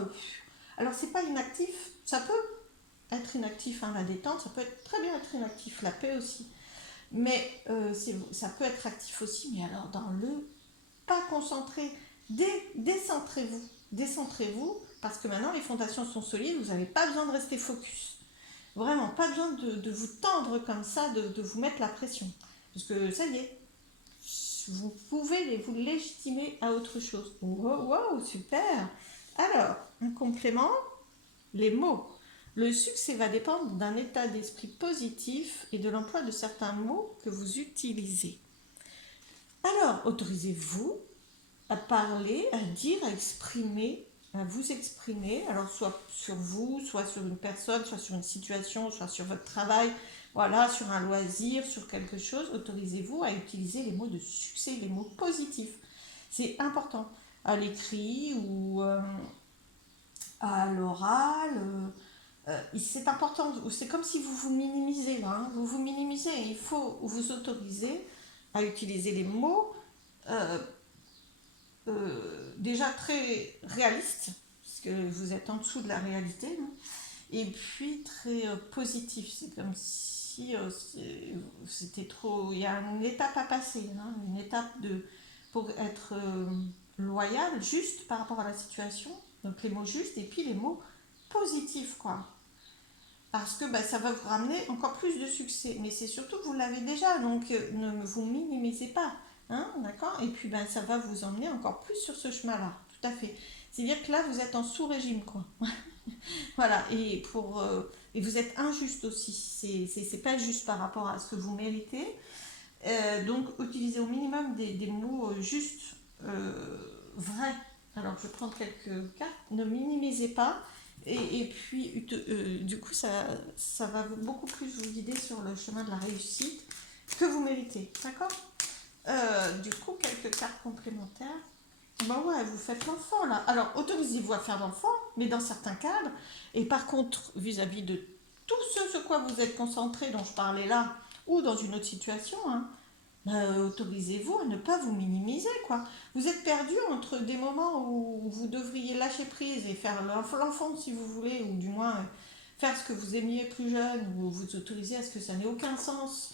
alors c'est pas inactif, ça peut être inactif, hein, la détente, ça peut être très bien être inactif, la paix aussi. Mais ça peut être actif aussi, mais alors dans le pas concentré, décentrez-vous. Décentrez-vous, parce que maintenant les fondations sont solides, vous n'avez pas besoin de rester focus. Vraiment, pas besoin de vous tendre comme ça, de vous mettre la pression. Parce que ça y est, vous pouvez vous légitimer à autre chose. Wow, wow, super. Alors, un complément, les mots. Le succès va dépendre d'un état d'esprit positif et de l'emploi de certains mots que vous utilisez. Alors, autorisez-vous à parler, à dire, à vous exprimer, alors soit sur vous, soit sur une personne, soit sur une situation, soit sur votre travail, voilà, sur un loisir, sur quelque chose. Autorisez-vous à utiliser les mots de succès, les mots positifs. C'est important, à l'écrit ou à l'oral. C'est important, c'est comme si vous vous minimisez là, hein. Vous vous minimisez, et il faut vous autoriser à utiliser les mots déjà très réalistes, parce que vous êtes en dessous de la réalité, hein, et puis très positif. C'est comme si c'était trop. Il y a une étape à passer, hein, une étape pour être loyal, juste par rapport à la situation, donc les mots justes, et puis les mots positifs, quoi. Parce que ça va vous ramener encore plus de succès. Mais c'est surtout que vous l'avez déjà, donc ne vous minimisez pas. Hein, d'accord. Et puis ça va vous emmener encore plus sur ce chemin-là. Tout à fait. C'est-à-dire que là, vous êtes en sous-régime, quoi. Voilà. Et vous êtes injuste aussi. C'est pas juste par rapport à ce que vous méritez. Donc, utilisez au minimum des mots justes, vrais. Alors, je vais prendre quelques cartes. Ne minimisez pas. Et puis, du coup, ça va beaucoup plus vous guider sur le chemin de la réussite que vous méritez. D'accord. Du coup, quelques cartes complémentaires. Ben ouais, vous faites l'enfant là. Alors, autorisez-vous à faire l'enfant, mais dans certains cadres. Et par contre, vis-à-vis de tout ce sur quoi vous êtes concentré, dont je parlais là, ou dans une autre situation, hein, autorisez-vous à ne pas vous minimiser, quoi. Vous êtes perdu entre des moments où vous devriez lâcher prise et faire l'enfant si vous voulez, ou du moins faire ce que vous aimiez plus jeune, ou vous autoriser à ce que ça n'ait aucun sens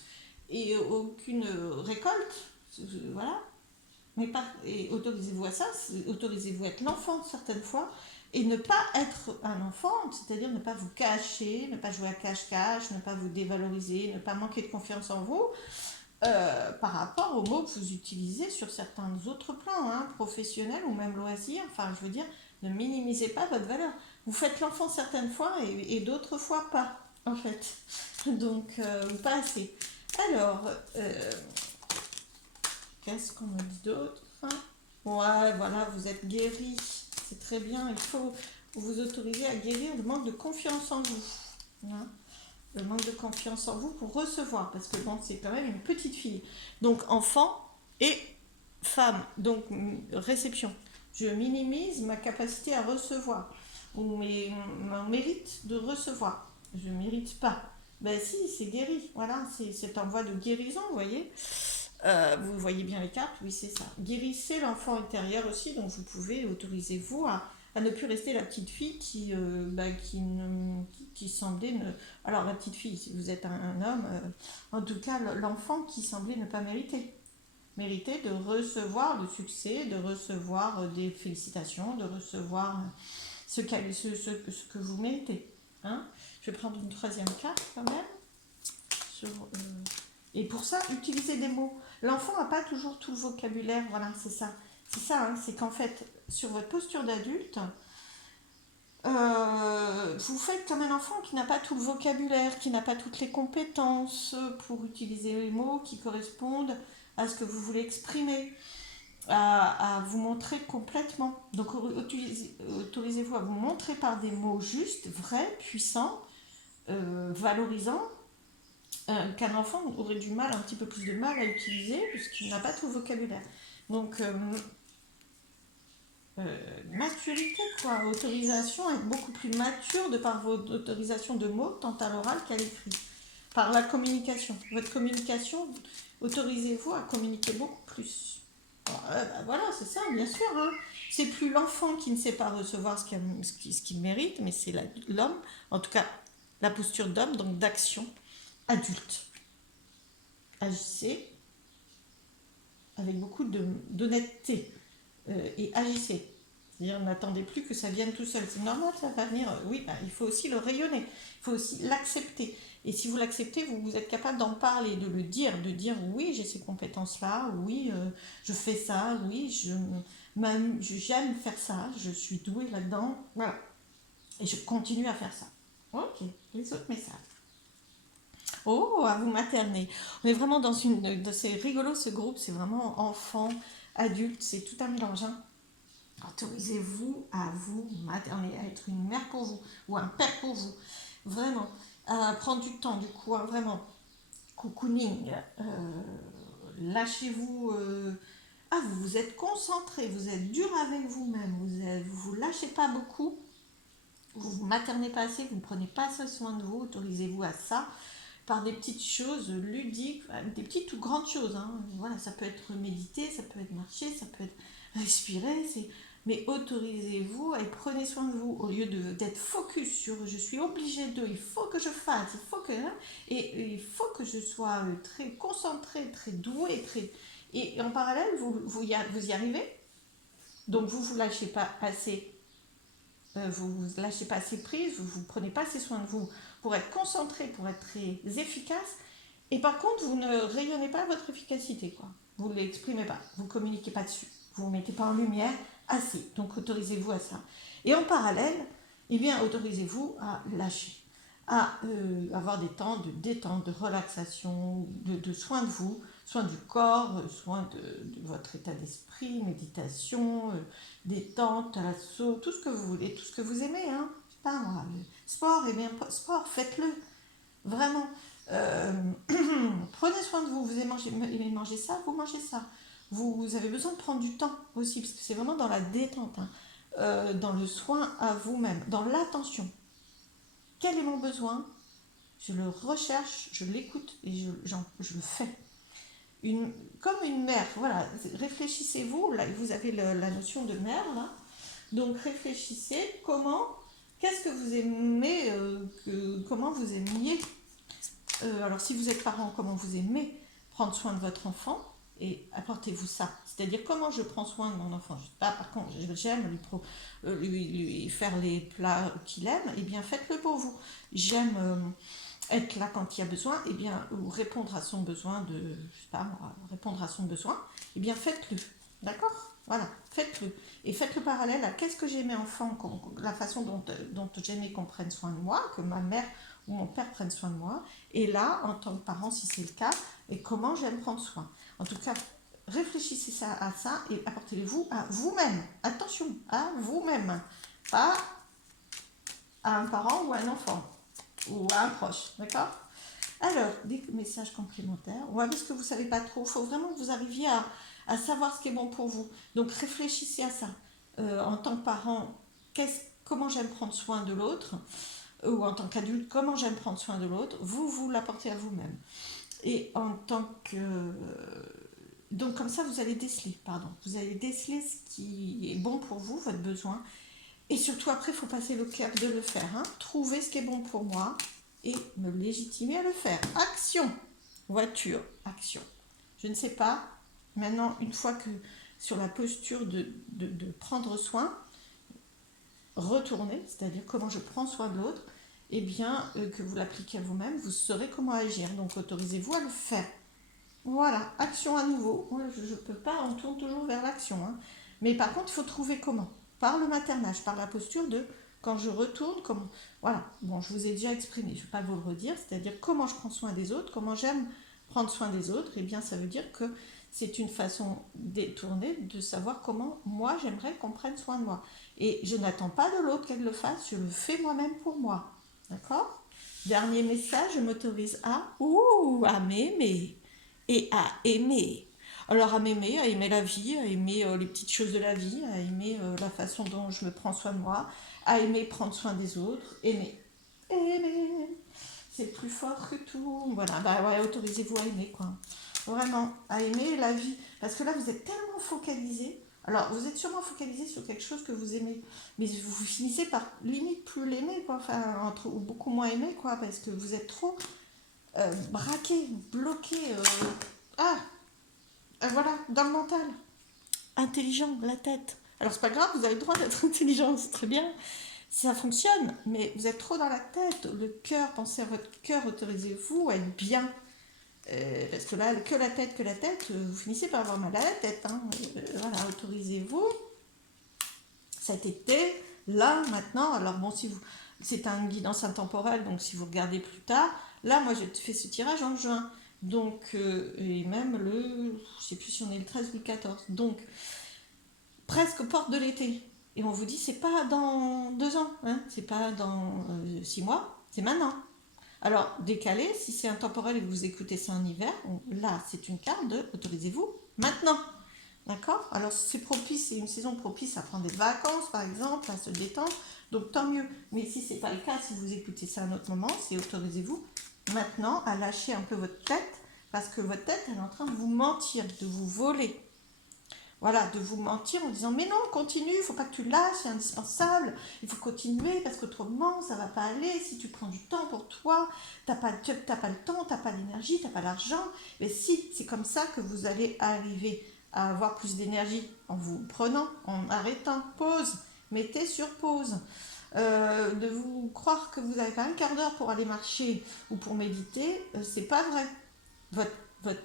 et aucune récolte. voilà. Mais pas, et autorisez-vous à ça, autorisez-vous à être l'enfant certaines fois, et ne pas être un enfant, c'est-à-dire ne pas vous cacher, ne pas jouer à cache-cache, ne pas vous dévaloriser, ne pas manquer de confiance en vous, par rapport aux mots que vous utilisez sur certains autres plans, hein, professionnels ou même loisirs. Enfin, je veux dire, ne minimisez pas votre valeur. Vous faites l'enfant certaines fois et d'autres fois pas, en fait. Donc, pas assez. Alors, qu'est-ce qu'on me dit d'autre? Ouais, voilà, vous êtes guéri. C'est très bien. Il faut vous autoriser à guérir le manque de confiance en vous. Hein, le manque de confiance en vous pour recevoir, parce que bon, c'est quand même une petite fille. Donc enfant et femme, donc réception. Je minimise ma capacité à recevoir, ou mon mérite de recevoir. Je ne mérite pas. Ben si, c'est guéri, voilà, c'est en voie de guérison, vous voyez. Vous voyez bien les cartes, oui c'est ça. Guérissez l'enfant intérieur aussi, donc vous pouvez, autorisez-vous à ne plus rester la petite fille qui semblait ne... Alors la petite fille, si vous êtes un homme, en tout cas l'enfant qui semblait ne pas mériter. Mériter de recevoir le succès, de recevoir des félicitations, de recevoir ce que vous méritez. Hein, je vais prendre une troisième carte quand même. Sur, et pour ça, utilisez des mots. L'enfant n'a pas toujours tout le vocabulaire, voilà, c'est ça. C'est ça, hein, c'est qu'en fait, sur votre posture d'adulte, vous faites comme un enfant qui n'a pas tout le vocabulaire, qui n'a pas toutes les compétences pour utiliser les mots qui correspondent à ce que vous voulez exprimer, à vous montrer complètement. Donc autorisez-vous à vous montrer par des mots justes, vrais, puissants, valorisants, qu'un enfant aurait du mal, un petit peu plus de mal à utiliser, puisqu'il n'a pas tout le vocabulaire. Donc, maturité, quoi, autorisation, être beaucoup plus mature de par votre autorisation de mots, tant à l'oral qu'à l'écrit. Par la communication. Votre communication, autorisez-vous à communiquer beaucoup plus. Voilà, c'est ça, bien sûr. Hein. C'est plus l'enfant qui ne sait pas recevoir ce qu'il mérite, mais c'est l'homme, en tout cas la posture d'homme, donc d'action adulte. Agissez avec beaucoup d'honnêteté et agissez. C'est-à-dire, n'attendez plus que ça vienne tout seul. C'est normal, ça va venir. Oui, il faut aussi le rayonner. Il faut aussi l'accepter. Et si vous l'acceptez, vous êtes capable d'en parler, de le dire, de dire oui, j'ai ces compétences-là, oui, je fais ça, oui, j'aime faire ça, je suis douée là-dedans. Voilà. Et je continue à faire ça. Ok, les autres messages. Oh, à vous materner. On est vraiment c'est rigolo ce groupe, c'est vraiment enfant, adulte, c'est tout un mélange. Hein. Autorisez-vous à vous materner, à être une mère pour vous ou un père pour vous. Vraiment, à prendre du temps, du coup, hein, vraiment. Cocooning, lâchez-vous. Vous vous êtes concentré, vous êtes dur avec vous-même, vous lâchez pas beaucoup, vous vous maternez pas assez, vous ne prenez pas assez soin de vous, autorisez-vous à ça. Par des petites choses ludiques, des petites ou grandes choses. Hein. Voilà, ça peut être méditer, ça peut être marcher, ça peut être respirer. Mais autorisez-vous et prenez soin de vous au lieu d'être focus sur je suis obligé de, il faut que je fasse, il faut que. Hein, et il faut que je sois très concentré, très doué. Et en parallèle, vous y arrivez. Donc vous lâchez pas assez. Vous lâchez pas assez prise, vous prenez pas assez soin de vous pour être concentré, pour être très efficace. Et par contre, vous ne rayonnez pas votre efficacité, quoi. Vous ne l'exprimez pas, vous ne communiquez pas dessus, vous ne mettez pas en lumière assez. Donc autorisez-vous à ça. Et en parallèle, autorisez-vous à lâcher, à avoir des temps de détente, de relaxation, de soin de vous, soin du corps, soin de votre état d'esprit, méditation, détente, assaut, tout ce que vous voulez, tout ce que vous aimez. Hein. Pas moi, sport, faites-le. Vraiment. Prenez soin de vous. Vous aimez manger ça, vous mangez ça. Vous avez besoin de prendre du temps aussi, parce que c'est vraiment dans la détente, hein, dans le soin à vous-même, dans l'attention. Quel est mon besoin? Je le recherche, je l'écoute et je le fais. Comme une mère, voilà, réfléchissez-vous, là vous avez la notion de mère, là, donc réfléchissez qu'est-ce que vous aimez, comment vous aimiez, alors si vous êtes parent, comment vous aimez prendre soin de votre enfant, et apportez-vous ça. C'est-à-dire comment je prends soin de mon enfant. Je sais pas, par contre, j'aime lui faire les plats qu'il aime, et bien faites-le pour vous. J'aime être là quand il y a besoin, et bien, ou répondre à son besoin de, je sais pas moi, répondre à son besoin, et bien faites-le. D'accord? Voilà, faites-le. Et faites le parallèle à qu'est-ce que j'aimais enfant, la façon dont j'aimais qu'on prenne soin de moi, que ma mère ou mon père prenne soin de moi. Et là, en tant que parent, si c'est le cas, et comment j'aime prendre soin. En tout cas, réfléchissez à ça et apportez-le-vous à vous-même. Attention, à vous-même. Pas à un parent ou à un enfant ou à un proche. D'accord? Alors, des messages complémentaires. Ouais, parce que vous ne savez pas trop. Il faut vraiment que vous arriviez à savoir ce qui est bon pour vous. Donc, réfléchissez à ça. En tant que parent, comment j'aime prendre soin de l'autre, ou en tant qu'adulte, comment j'aime prendre soin de l'autre, vous l'apportez à vous-même. Et en tant que... Donc, comme ça, vous allez déceler, Vous allez déceler ce qui est bon pour vous, votre besoin. Et surtout, après, il faut passer le cap de le faire. Trouver ce qui est bon pour moi et me légitimer à le faire. Action. Voiture, action. Je ne sais pas. Maintenant, une fois que sur la posture de prendre soin, retourner, c'est-à-dire comment je prends soin de l'autre, et bien que vous l'appliquez à vous-même, vous saurez comment agir. Donc, autorisez-vous à le faire. Voilà, action à nouveau. Moi, je ne peux pas, on tourne toujours vers l'action. Mais par contre, il faut trouver comment. Par le maternage, par la posture de quand je retourne, comment. Voilà, bon, je vous ai déjà exprimé, je ne vais pas vous le redire, c'est-à-dire comment je prends soin des autres, comment j'aime prendre soin des autres, et bien ça veut dire que c'est une façon détournée de savoir comment moi j'aimerais qu'on prenne soin de moi. Et je n'attends pas de l'autre qu'elle le fasse, je le fais moi-même pour moi. D'accord? Dernier message, je m'autorise à m'aimer et à aimer. Alors à aimer la vie, à aimer les petites choses de la vie, à aimer la façon dont je me prends soin de moi, à aimer prendre soin des autres, aimer. Aimer, c'est plus fort que tout. Voilà, bah ouais, autorisez-vous à aimer, quoi. Vraiment, à aimer la vie. Parce que là, vous êtes tellement focalisé. Alors, vous êtes sûrement focalisé sur quelque chose que vous aimez, mais vous finissez par limite plus l'aimer, quoi. Enfin, ou beaucoup moins aimer, quoi, parce que vous êtes trop braqué, bloqué. Ah, voilà, dans le mental. Intelligent, la tête. Alors, c'est pas grave, vous avez le droit d'être intelligent, c'est très bien. Ça fonctionne, mais vous êtes trop dans la tête. Le cœur, pensez à votre cœur, autorisez-vous à être bien. Parce que là, que la tête, vous finissez par avoir mal à la tête. Voilà, autorisez-vous. Cet été, là, maintenant, alors bon, si vous, c'est une guidance intemporelle, donc si vous regardez plus tard, là, moi, j'ai fait ce tirage en juin. Donc, et même je sais plus si on est le 13 ou le 14. Donc, presque aux portes de l'été. Et on vous dit, c'est pas dans 2 ans, c'est pas dans 6 mois, c'est maintenant. Alors, décalé, si c'est intemporel et que vous écoutez ça en hiver, là, c'est une carte de autorisez-vous maintenant. D'accord? Alors, c'est propice, c'est une saison propice à prendre des vacances, par exemple, à se détendre. Donc, tant mieux. Mais si ce n'est pas le cas, si vous écoutez ça à un autre moment, c'est autorisez-vous maintenant à lâcher un peu votre tête, parce que votre tête, elle est en train de vous mentir, de vous voler. Voilà, de vous mentir en disant mais non, continue, il ne faut pas que tu lâches, c'est indispensable, il faut continuer parce qu'autrement ça ne va pas aller, si tu prends du temps pour toi, tu n'as pas le temps, tu n'as pas l'énergie, tu n'as pas l'argent. Mais si, c'est comme ça que vous allez arriver à avoir plus d'énergie en vous prenant, en arrêtant, pause, mettez sur pause. De vous croire que vous n'avez pas un quart d'heure pour aller marcher ou pour méditer, c'est pas vrai. Votre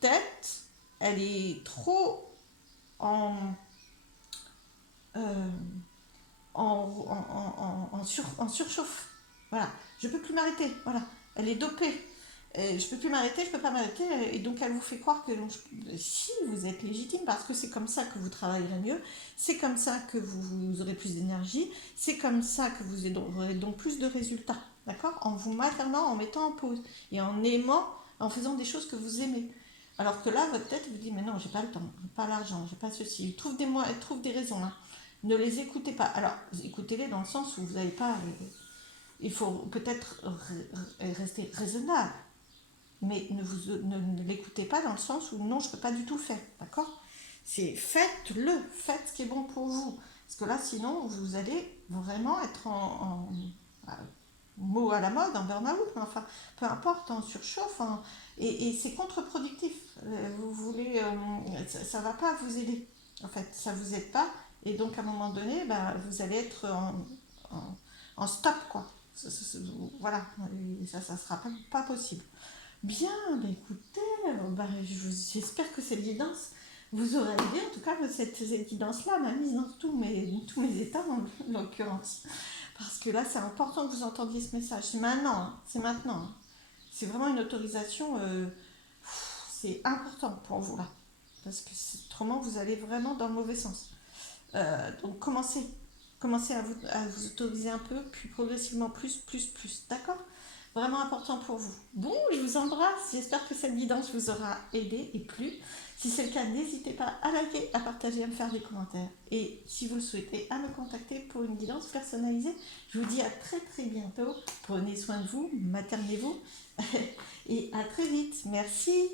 tête, elle est trop en, euh, en surchauffe. Voilà, je peux plus m'arrêter. Voilà, elle est dopée. Et je peux plus m'arrêter, je peux pas m'arrêter. Et donc elle vous fait croire que si vous êtes légitime, parce que c'est comme ça que vous travaillerez mieux, c'est comme ça que vous aurez plus d'énergie, c'est comme ça que vous aurez donc plus de résultats. D'accord? En vous maternant, en mettant en pause et en aimant, en faisant des choses que vous aimez. Alors que là, votre tête vous dit, mais non, j'ai pas le temps, j'ai pas l'argent, j'ai pas ceci. Elle trouve des raisons. Ne les écoutez pas. Alors, écoutez-les dans le sens où vous n'avez pas... il faut peut-être rester raisonnable. Mais ne l'écoutez pas dans le sens où non, je ne peux pas du tout faire. D'accord? C'est faites-le. Faites ce qui est bon pour vous. Parce que là, sinon, vous allez vraiment être mot à la mode, en burn-out, mais enfin, peu importe, en surchauffe, et c'est contre-productif. Vous voulez, ça va pas vous aider. En fait, ça vous aide pas, et donc à un moment donné, bah, vous allez être en, en stop, quoi. Voilà, et ça sera pas possible. Bien, bah écoutez, bah, j'espère que cette guidance vous aura aidé. En tout cas, cette guidance-là m'a mise dans tous mes états, en l'occurrence. Parce que là, c'est important que vous entendiez ce message. C'est maintenant, hein, c'est maintenant, hein. C'est vraiment une autorisation, c'est important pour vous là. Parce que autrement, vous allez vraiment dans le mauvais sens. Donc commencez à vous autoriser un peu, puis progressivement plus. D'accord? Vraiment important pour vous. Bon, je vous embrasse. J'espère que cette guidance vous aura aidé et plu. Si c'est le cas, n'hésitez pas à liker, à partager, à me faire des commentaires. Et si vous le souhaitez, à me contacter pour une guidance personnalisée. Je vous dis à très bientôt. Prenez soin de vous, maternez-vous. Et à très vite. Merci.